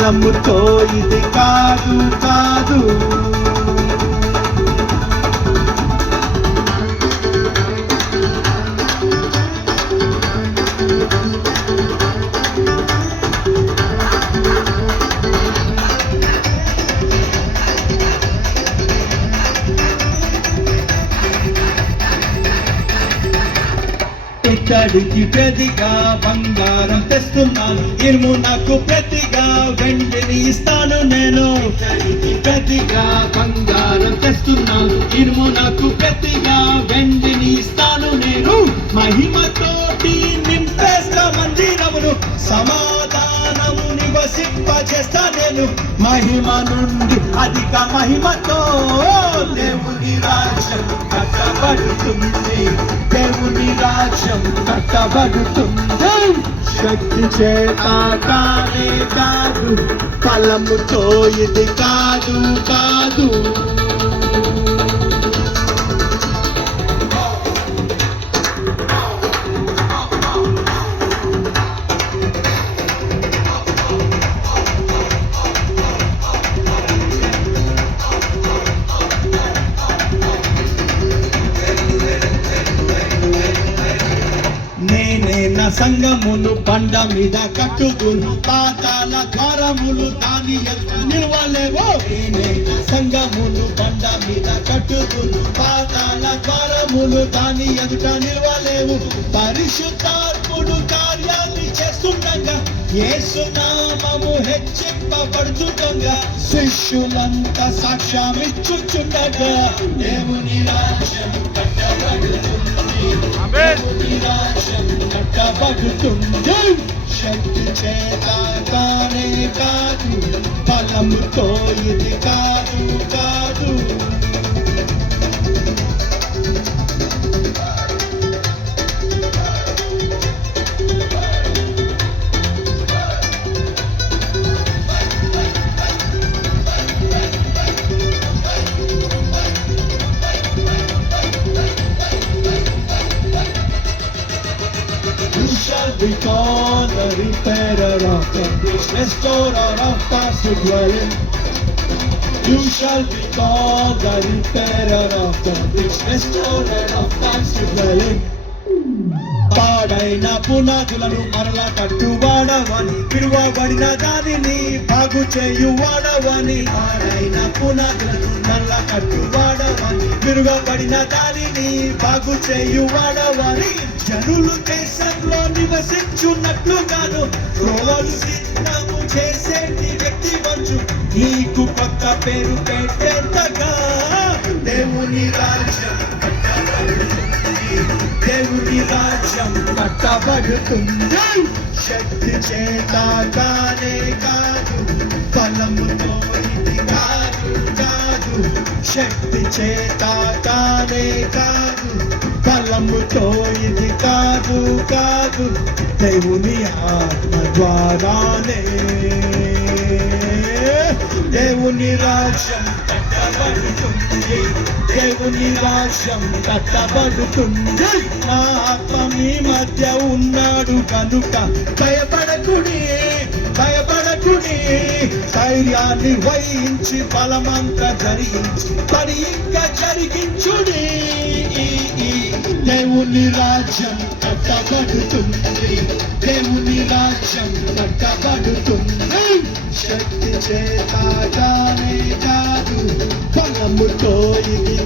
బలముతో ఇది కాదు కాదు. ఇతడికి ప్రతిగా బంగారం తెస్తున్నాను, ఇనుము నాకు ప్రతిగా వెండిని ఇస్తాను నేను. ఇతడికి ప్రతిగా బంగారం తెస్తున్నాను, ఇనుము నాకు ప్రతిగా వెండిని ఇస్తాను నేను. మహిమతోటి నింపేస్తా మందిరమును, సమాధానము నివసింపజేస్తా నేను. మహిమ నుండి అధిక మహిమతో దేవుని రాజ్యం కట్టబడుతుంది, దేవుని రాజ్యం కట్టబడుతుంది. శక్తి చేత కానే కాదు, బలముతో ఇది కాదు కాదు. నా సంగమును బండ మీద కట్టుదును, పాతాల ద్వారములు దాని ఎదుట నిలవలేవో. నా సంగమును బండ మీద కట్టుదును, పాతాల ద్వారములు దాని ఎదుట నిలవలేవు. పరిశుద్ధాత్ముడు కార్యాన్ని చేస్తుండగా, యేసు నామము హెచ్చింపబడుతుండగా, శిష్యులంతా సాక్ష్యమిచ్చుచుండగా, దేవుని రాజ్యం కట్టబడుతుంది, దేవుని రాజ్యం కట్టబడుతుంది. శక్తి చేత కానే కాదు, బలముతో ఇది కాదు కాదు. We call the repairer of the breach, restorer of past dwelling. You shall be called the repairer of the breach, restorer of past dwelling. పాడైన పునాదులను మరలా కట్టువాడవని, పిలువబడిన దానిని బాగు చేయువాడవని. పాడైన పునాదులను మరలా కట్టువాడవని, పిలువబడిన దానిని బాగు చేయువాడవని. జనులు దేశంలో నివసించున్నట్లుగాను రోలు సిద్ధము చేసేటి వ్యక్తి వచ్చు, నీకు కొత్త పేరు పెట్టేంతగా. దేవుని రాజ్యం కట్టబడుతుంది, దేవుని రాజ్యం కట్టబడుతుంది. శక్తి చేత కానే కాదు, బలముతో ఇది కాదు కాదు. శక్తి చేత కానే కాదు, బలముతో ఇది కాదు కాదు. దేవుని ఆత్మ ద్వారానే దేవుని రాజ్యం కట్టబడుతుంది, దేవుని రాజ్యం కట్టబడుతుంది. నా ఆత్మ మీ మధ్య ఉన్నాడు కనుక భయపడకుడి భయపడకుడి. ధైర్యాన్ని వహించి బలమంతా ధరించి పని ఇంకా జరిగించుడి. దేవుని రాజ్యం కట్టబడుతుంది, దేవుని రాజ్యం కట్టబడుతుంది. శక్తి చేత కానే కాదు, బలముతో ఇది